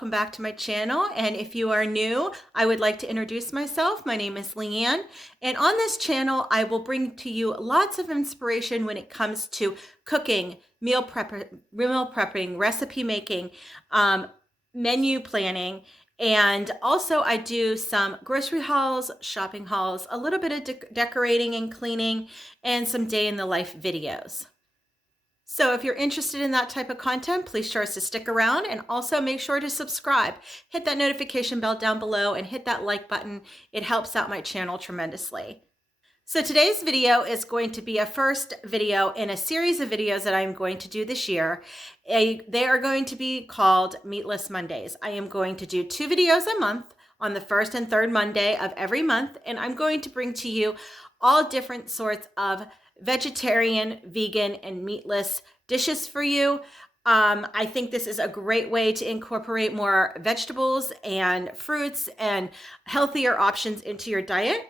welcome back to my channel. And if you are new, I would like to introduce myself. My name is Leanne, and on this channel, I will bring to you lots of inspiration when it comes to cooking, meal prepping, recipe making, menu planning, and also I do some grocery hauls, shopping hauls, a little bit of decorating and cleaning, and some day in the life videos. So if you're interested in that type of content, please sure to stick around, and also make sure to subscribe. Hit that notification bell down below and hit that like button. It helps out my channel tremendously. So today's video is going to be a first video in a series of videos that I'm going to do this year. They are going to be called Meatless Mondays. I am going to do 2 videos a month on the first and third Monday of every month, and I'm going to bring to you all different sorts of vegetarian, vegan, and meatless dishes for you. I think this is a great way to incorporate more vegetables and fruits and healthier options into your diet.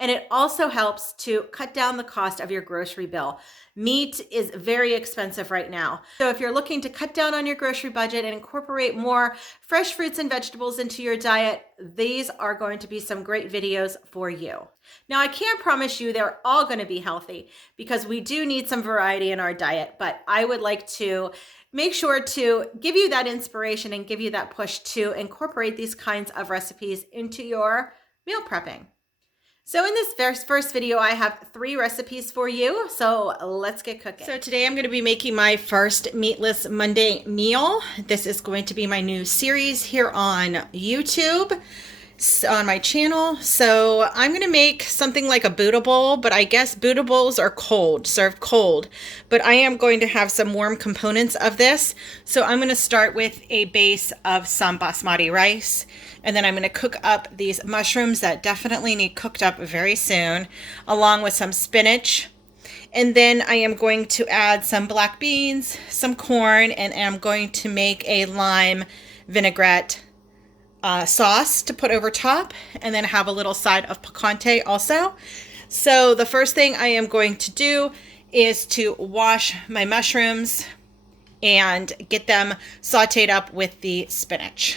And it also helps to cut down the cost of your grocery bill. Meat is very expensive right now. So if you're looking to cut down on your grocery budget and incorporate more fresh fruits and vegetables into your diet, these are going to be some great videos for you. Now, I can't promise you they're all going to be healthy because we do need some variety in our diet, but I would like to make sure to give you that inspiration and give you that push to incorporate these kinds of recipes into your meal prepping. So in this first video, I have 3 recipes for you. So let's get cooking. So today I'm going to be making my first Meatless Monday meal. This is going to be my new series here on YouTube, on my channel. So I'm going to make something like a Buddha bowl, but I guess Buddha bowls are cold, served cold. But I am going to have some warm components of this. So I'm going to start with a base of some basmati rice. And then I'm going to cook up these mushrooms that definitely need cooked up very soon, along with some spinach. And then I am going to add some black beans, some corn, and I'm going to make a lime vinaigrette sauce to put over top, and then have a little side of picante also. So the first thing I am going to do is to wash my mushrooms and get them sauteed up with the spinach.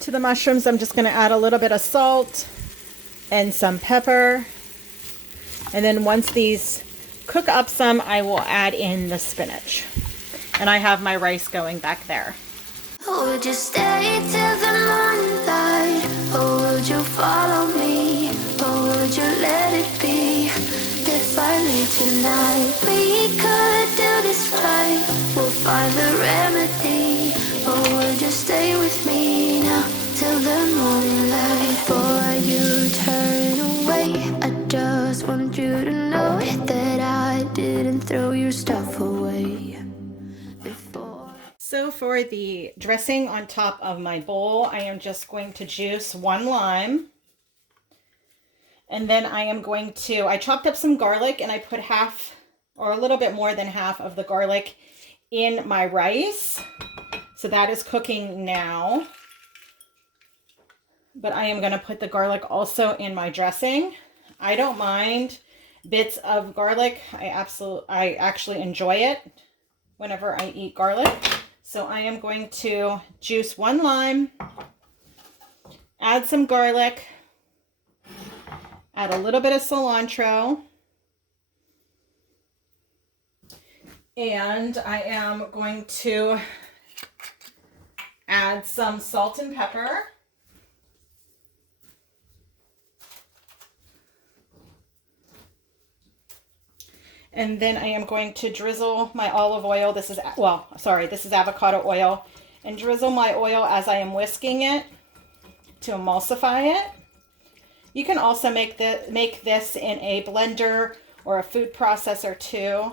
To the mushrooms, I'm just going to add a little bit of salt and some pepper. And then once these cook up some, I will add in the spinach. And I have my rice going back there. Would you stay till the morning light? Or would you follow me? Or would you let it be? If I leave tonight, we could do this right. We'll find the remedy. Or would you stay with me now till the morning light? Before you turn away, I just want you to know that I didn't throw your stuff away. So for the dressing on top of my bowl, I am just going to juice 1 lime. And then I am going to, I chopped up some garlic and I put half or a little bit more than half of the garlic in my rice. So that is cooking now. But I am going to put the garlic also in my dressing. I don't mind bits of garlic. I actually enjoy it whenever I eat garlic. So I am going to juice 1 lime, add some garlic, add a little bit of cilantro, and I am going to add some salt and pepper. And then I am going to drizzle my olive oil. This is avocado oil. And drizzle my oil as I am whisking it to emulsify it. You can also make this in a blender or a food processor too.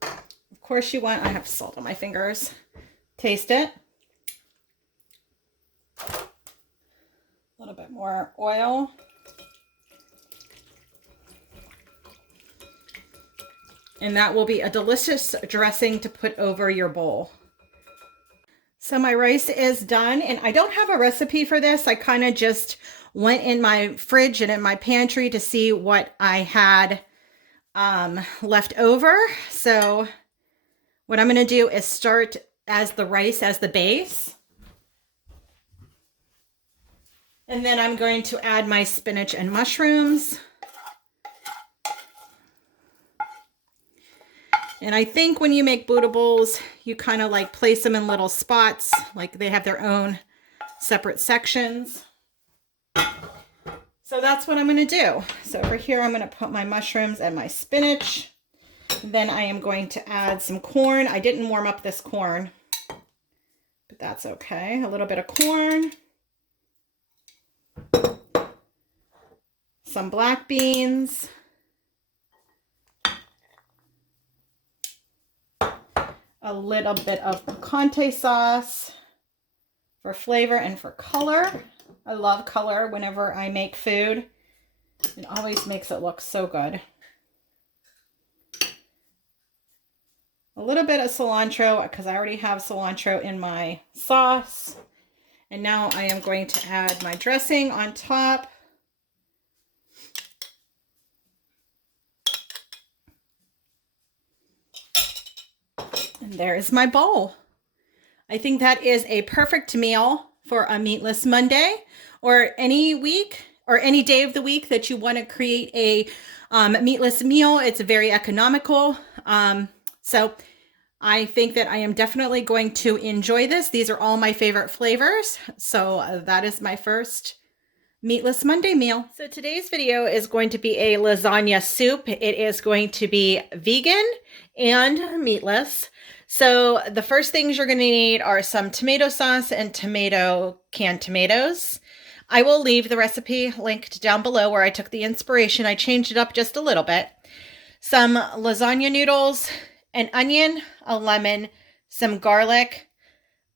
Of course you want, I have salt on my fingers. Taste it. A little bit more oil. And that will be a delicious dressing to put over your bowl. So my rice is done, and I don't have a recipe for this. I kind of just went in my fridge and in my pantry to see what I had left over. So what I'm going to do is start as the rice as the base. And then I'm going to add my spinach and mushrooms. And I think when you make Buddha bowls, you kind of like place them in little spots, like they have their own separate sections. So that's what I'm going to do. So over here, I'm going to put my mushrooms and my spinach. Then I am going to add some corn. I didn't warm up this corn, but that's okay. A little bit of corn. Some black beans. A little bit of picante sauce for flavor and for color. I love color whenever I make food. It always makes it look so good. A little bit of cilantro because I already have cilantro in my sauce. And now I am going to add my dressing on top. And there is my bowl. I think that is a perfect meal for a meatless Monday, or any week or any day of the week that you want to create a meatless meal. It's very economical. So I think that I am definitely going to enjoy this. These are all my favorite flavors. So that is my first Meatless Monday meal. So today's video is going to be a lasagna soup. It is going to be vegan and meatless. So the first things you're going to need are some tomato sauce and canned tomatoes. I will leave the recipe linked down below where I took the inspiration. I changed it up just a little bit. Some lasagna noodles, an onion, a lemon, some garlic,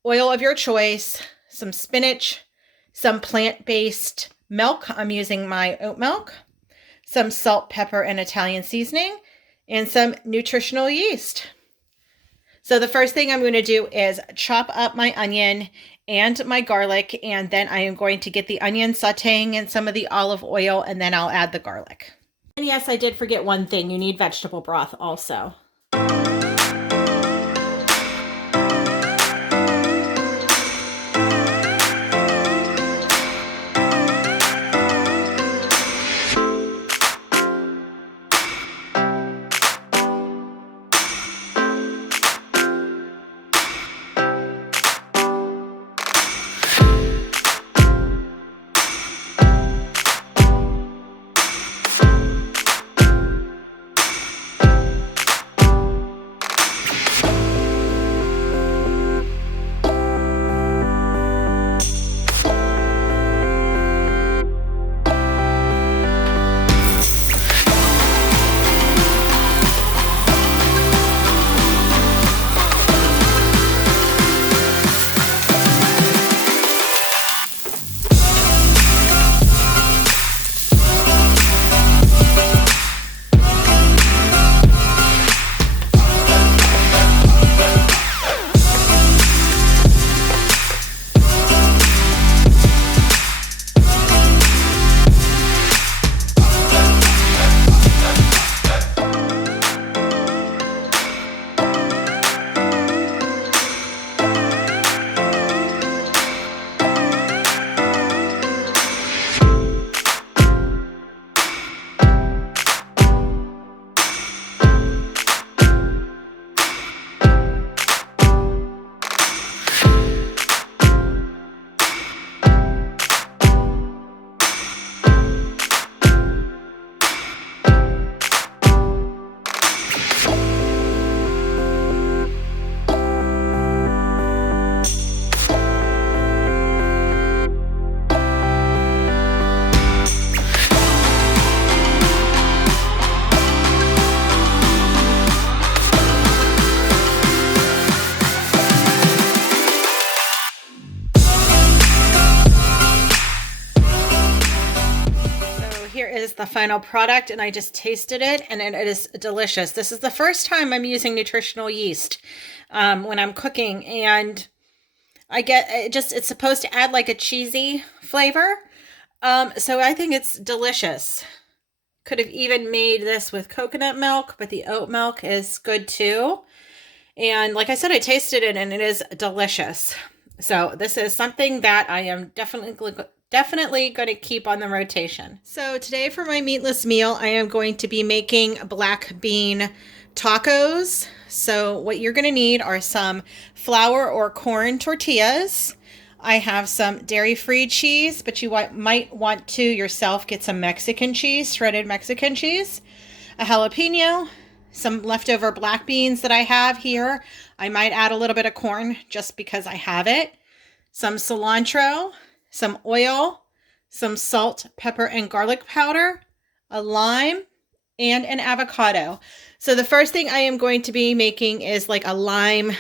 oil of your choice, some spinach, some plant-based milk. I'm using my oat milk, some salt, pepper, and Italian seasoning, and some nutritional yeast. So the first thing I'm going to do is chop up my onion and my garlic, and then I am going to get the onion sauteing in some of the olive oil, and then I'll add the garlic. And yes, I did forget one thing. You need vegetable broth also. Is the final product, and I just tasted it, and it is delicious. This is the first time I'm using nutritional yeast when I'm cooking, and I get it, just it's supposed to add like a cheesy flavor. So I think it's delicious. Could have even made this with coconut milk, but the oat milk is good too. And like I said, I tasted it and it is delicious. So this is something that I am definitely going to keep on the rotation. So today for my meatless meal, I am going to be making black bean tacos. So what you're going to need are some flour or corn tortillas. I have some dairy-free cheese, but you might want to yourself get some Mexican cheese, shredded Mexican cheese, a jalapeno, some leftover black beans that I have here. I might add a little bit of corn just because I have it, some cilantro, some oil, some salt, pepper, and garlic powder, a lime, and an avocado. So the first thing I am going to be making is like a lime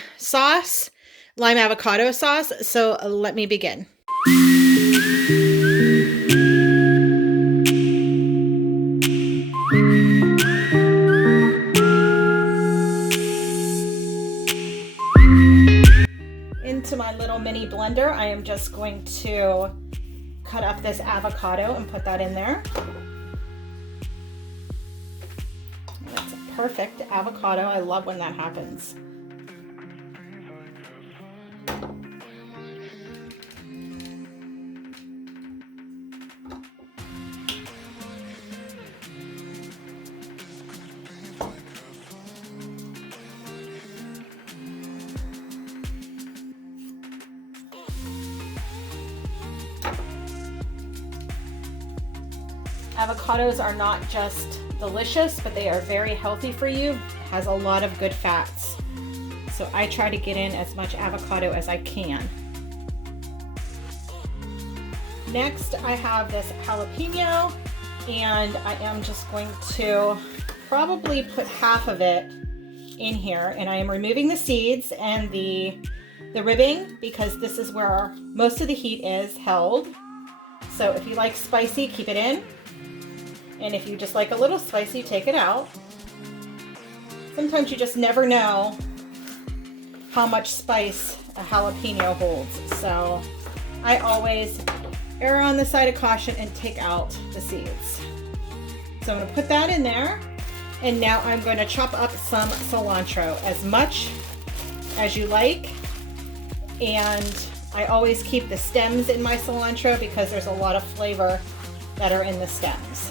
avocado sauce. So let me begin. Into my little mini blender, I am just going to cut up this avocado and put that in there. That's a perfect avocado. I love when that happens. Avocados are not just delicious, but they are very healthy for you. It has a lot of good fats. So I try to get in as much avocado as I can. Next, I have this jalapeno, and I am just going to probably put half of it in here, and I am removing the seeds and the ribbing because this is where most of the heat is held. So if you like spicy, keep it in. And if you just like a little spicy, take it out. Sometimes you just never know how much spice a jalapeno holds. So I always err on the side of caution and take out the seeds. So I'm going to put that in there. And now I'm going to chop up some cilantro, as much as you like. And I always keep the stems in my cilantro because there's a lot of flavor that are in the stems.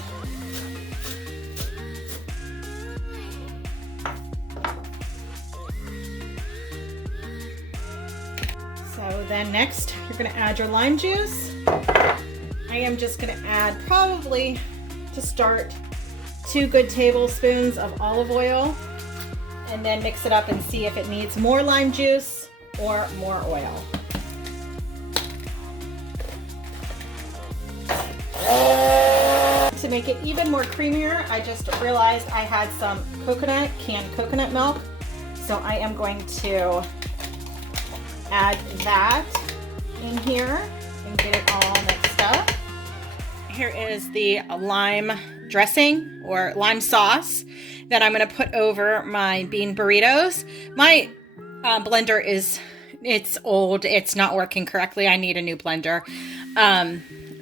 So then next, you're going to add your lime juice. I am just going to add probably, to start, 2 good tablespoons of olive oil, and then mix it up and see if it needs more lime juice or more oil. To make it even more creamier, I just realized I had some canned coconut milk. So I am going to add that in here and get it all mixed up. Here is the lime dressing or lime sauce that I'm going to put over my bean burritos. My blender it's old. It's not working correctly. I need a new blender.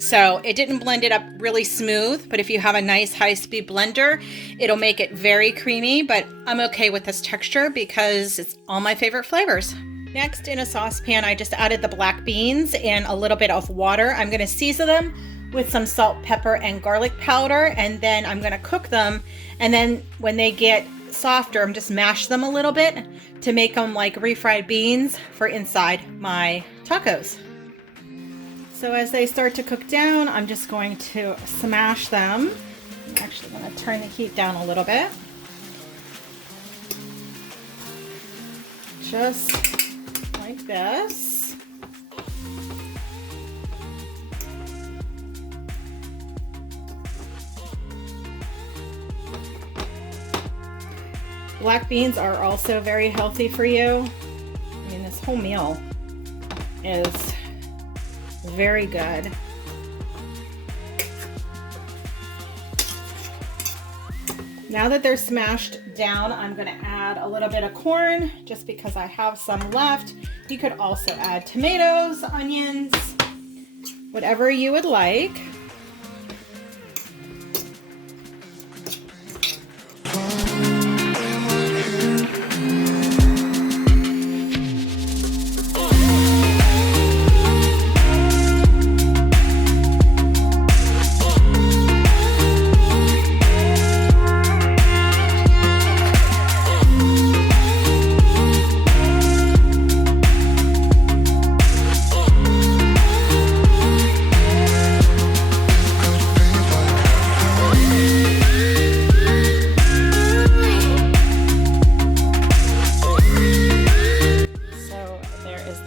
So it didn't blend it up really smooth, but if you have a nice high-speed blender, it'll make it very creamy, but I'm okay with this texture because it's all my favorite flavors. Next, in a saucepan, I just added the black beans and a little bit of water. I'm going to season them with some salt, pepper, and garlic powder, and then I'm going to cook them. And then when they get softer, I'm just mash them a little bit to make them like refried beans for inside my tacos. So as they start to cook down, I'm just going to smash them. I'm actually going to turn the heat down a little bit. Just like this. Black beans are also very healthy for you. I mean, this whole meal is very good. Now that they're smashed down, I'm going to add a little bit of corn just because I have some left. You could also add tomatoes, onions, whatever you would like.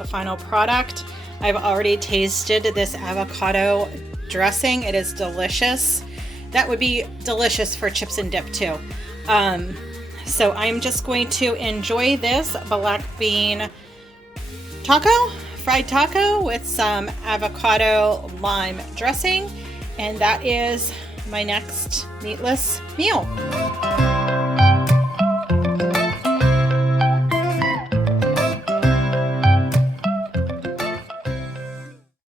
Final product. I've already tasted this avocado dressing. It is delicious. That would be delicious for chips and dip too. So I'm just going to enjoy this black bean taco, fried taco with some avocado lime dressing, and that is my next meatless meal.